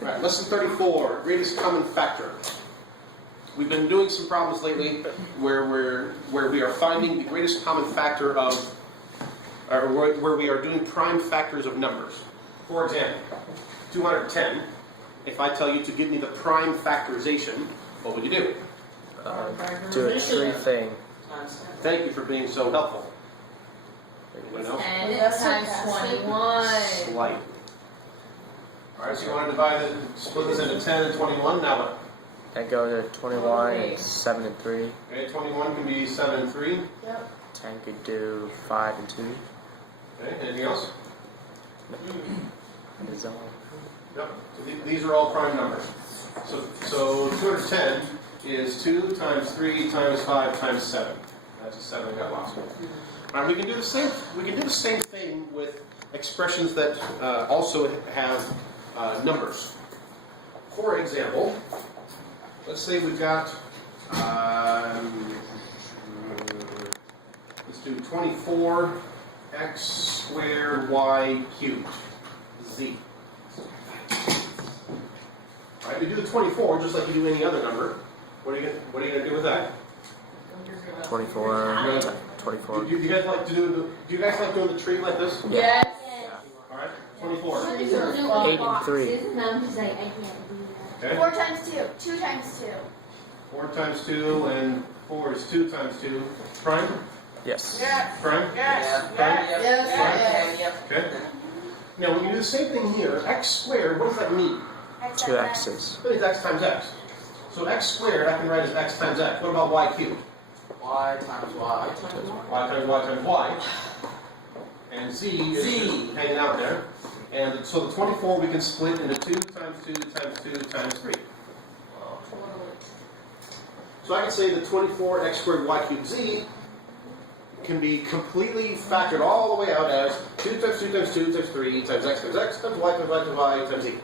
Alright, lesson 34, greatest common factor. We've been doing some problems lately where we are finding the greatest common factor of, or where we are doing prime factors of numbers. For example, 210, if I tell you to give me the prime factorization, what would you do? Do a tree thing. Thank you for being so helpful. Anyone else? 10 times 21. Slight. Alright, so you want to divide it, split this into 10 and 21, now what? And go to 21 and 7 and 3. Okay, 21 can be 7 and 3. Yep. 10 could do 5 and 2. Okay, anything else? Is all. Yep. So these are all prime numbers. So 210 is 2 times 3 times 5 times 7. That's a 7 got lost. All right, we can do the same. We can do the same thing with expressions that also have numbers. For example, let's say we've got let's do 24x squared y cubed z. All right, we do the 24 just like you do any other number. What are you going to do with that? 24. 24. Do you guys like to do doing the tree like this? Yes. All right, 24. 8 and 3. Okay. 4 times 2. 2 times 2. 4 times 2 and 4 is 2 times 2. Prime? Yes. Prime? Yes. Prime? Yes. Okay. Now we can do the same thing here. X squared, what does that mean? 2 x's. That means x times x. So x squared I can write as x times x. What about y cubed? Y times Y. Y times y times y. And z is just hanging out there. And so the 24 we can split into 2 times 2 times 2 times 3. So I can say that 24x squared y cubed z can be completely factored all the way out as 2 times 2 times 2 times 3 times x times x times y times y times y times z.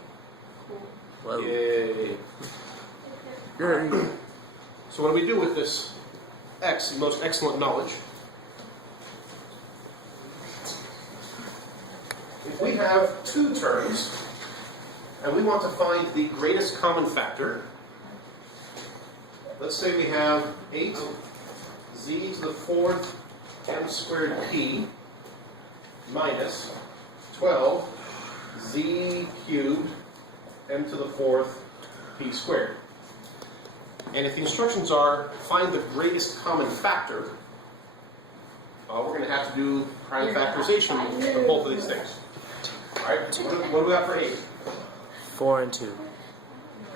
Whoa. Yay. So what do we do with this x, the most excellent knowledge? If we have two terms, and we want to find the greatest common factor, let's say we have 8 z to the 4th m squared p minus 12 z cubed m to the 4th p squared. And if the instructions are find the greatest common factor, we're going to have to do prime factorization of both of these things. All right, what do we got for 8? 4 and 2.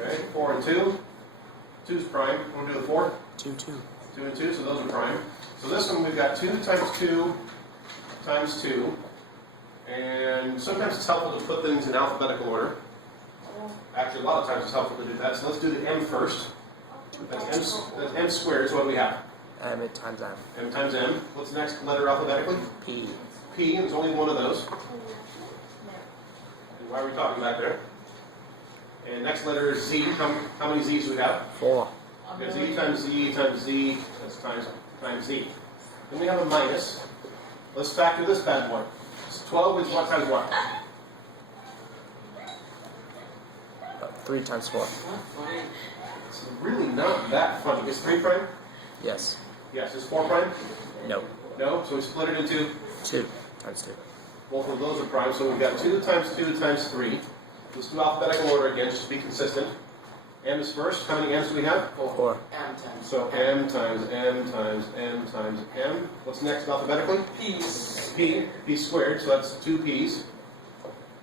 Okay, 4 and 2. 2 is prime. Want to do the 4? 2, 2. 2 and 2, so those are prime. So this one we've got 2 times 2 times 2. And sometimes it's helpful to put things in alphabetical order. Actually, a lot of times it's helpful to do that. So let's do the m first. That's m squared, so what do we have? M times M. M times m. What's the next letter alphabetically? P. P, and there's only one of those. And why are we talking back there? And next letter is z. How many z's do we have? 4. We got z times z times z, that's times z. Then we have a minus. Let's factor this bad boy. So 12 is what times what? 3 times 4. It's really not that funny. Is 3 prime? Yes. Yes. Is 4 prime? No. No. So we split it into 2 times 2. both of those are prime. So we've got 2 times 2 times 3. Let's do alphabetical order again, just to be consistent. M is first. How many m's do we have? 4. M times. So m times m times m times m. What's next alphabetically? P's. P squared. So that's 2 p's.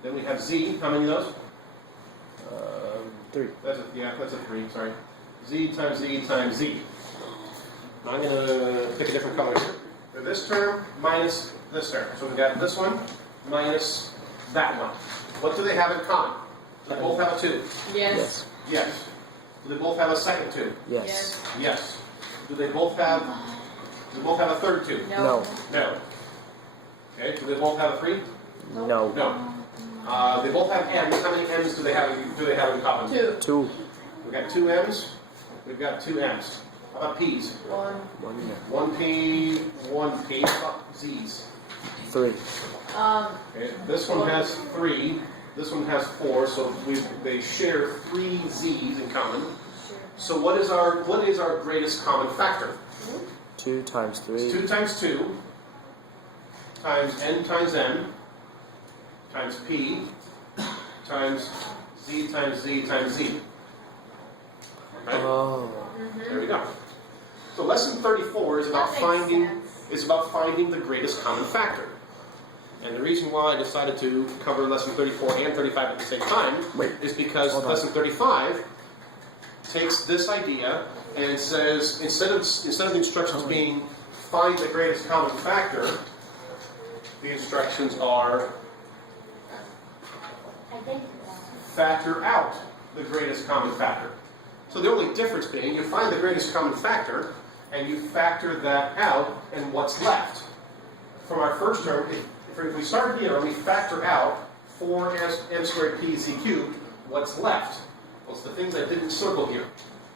Then we have z. How many of those? 3. That's a 3. Sorry. Z times z times z. Now I'm going to pick a different color here. For this term minus this term. So we've got this one minus that one. What do they have in common? Do they both have a 2? Yes. Yes. Do they both have a second 2? Yes. Yes. Do they both have a third 2? No. No. Okay. Do they both have a 3? No. No. They both have m's. How many m's do they have in common? 2. 2. We've got 2 m's. We've got 2 m's. How about p's? 1. 1. 1p, 1p. How about z's? 3. Okay. This one has 3. This one has 4, so they share 3 z's in common. So what is our greatest common factor? 2 times 3. It's 2 times 2 times n times m times p times z times z times z. Okay? Oh. There we go. So lesson 34 is about finding the greatest common factor. And the reason why I decided to cover lesson 34 and 35 at the same time is because lesson 35 takes this idea and it says instead of the instructions being find the greatest common factor, the instructions are factor out the greatest common factor. So the only difference being you find the greatest common factor and you factor that out and what's left. From our first term, if we start here and we factor out 4m squared p z cubed, what's left? Well, it's the things I didn't circle here.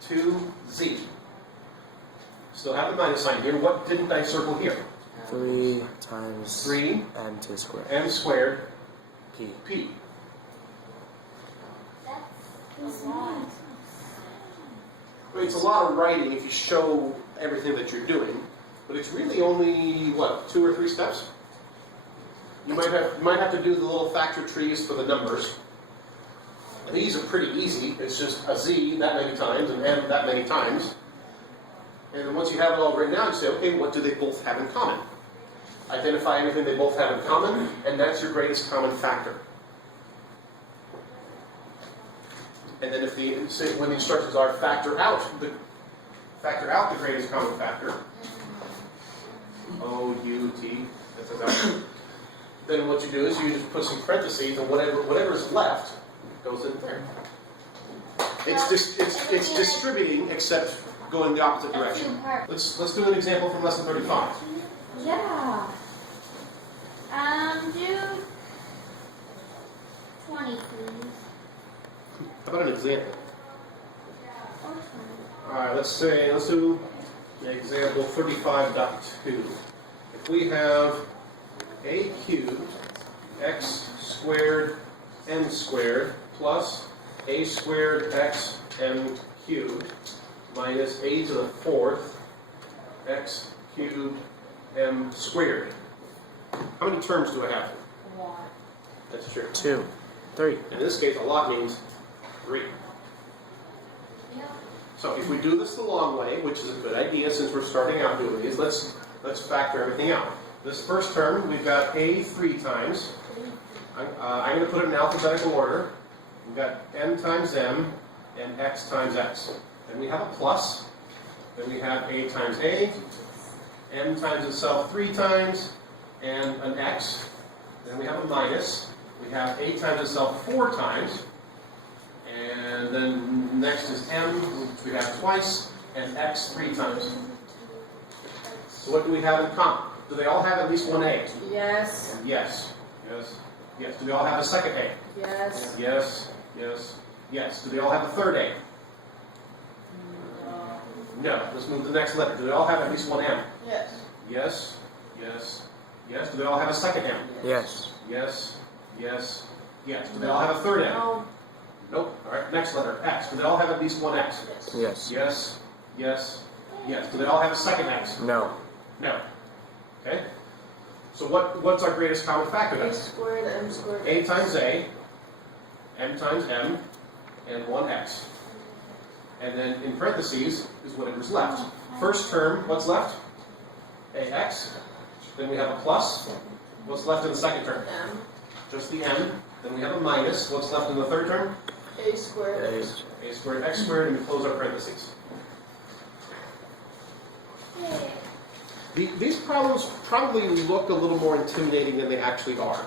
2z. Still have the minus sign here. What didn't I circle here? 3 times 3 m2 squared. m squared P. p. Well, it's a lot of writing if you show everything that you're doing, but it's really only, what, 2 or 3 steps? You might have to do the little factor trees for the numbers. And these are pretty easy. It's just a z that many times and m that many times. And then once you have it all written out, you say, okay, what do they both have in common? Identify everything they both have in common, and that's your greatest common factor. And then when the instructions are factor out the greatest common factor, O-U-T, that says out. Then what you do is you just put some parentheses, and whatever's left goes in there. It's distributing, except going the opposite direction. Let's do an example from lesson 35. Yeah. Do 20, please. How about an example? Or 20. All right, let's do example 35.2. If we have a cubed x squared m squared plus a squared x m cubed minus a to the 4th x cubed m squared. How many terms do I have? 1. That's true. 2. 3. In this case, a lot means 3. Yeah. So if we do this the long way, which is a good idea since we're starting out doing these, let's factor everything out. This first term, we've got a 3 times. I'm going to put it in alphabetical order. We've got m times m and x times x. Then we have a plus. Then we have a times a. M times itself 3 times. And an x. Then we have a minus. We have a times itself 4 times. And then next is m, which we have twice. And x 3 times. So what do we have in common? Do they all have at least one a? Yes. Yes. Yes. Yes. Do they all have a second a? Yes. Yes. Yes. Yes. Do they all have a third a? No. Let's move to the next letter. Do they all have at least one m? Yes. Yes. Yes. Yes. Do they all have a second m? Yes. Yes. Yes. Yes. Do they all have a third m? No. Nope. All right. Next letter. X. Do they all have at least one x? Yes. Yes. Yes. Yes. Do they all have a second x? No. No. Okay. So what's our greatest common factor then? A squared, m squared. A times a, m times m, and 1x. And then in parentheses is whatever's left. First term, what's left? Ax. Then we have a plus. What's left in the second term? M. Just the m. Then we have a minus. What's left in the third term? A squared. A squared, x squared, and we close our parentheses. Yay. These problems probably look a little more intimidating than they actually are.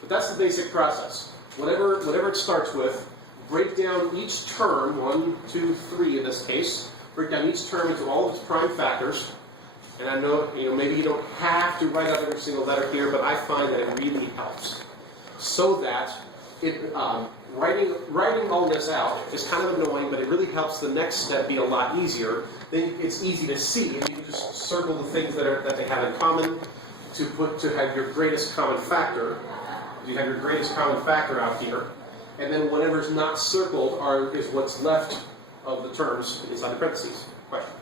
But that's the basic process. Whatever it starts with, break down each term, 1, 2, 3 in this case, break down each term into all of its prime factors. And I know, maybe you don't have to write out every single letter here, but I find that it really helps. So that writing all this out is kind of annoying, but it really helps the next step be a lot easier. Then it's easy to see, and you can just circle the things that they have in common to have your greatest common factor. You have your greatest common factor out here, and then whatever's not circled is what's left of the terms inside the parentheses. Question?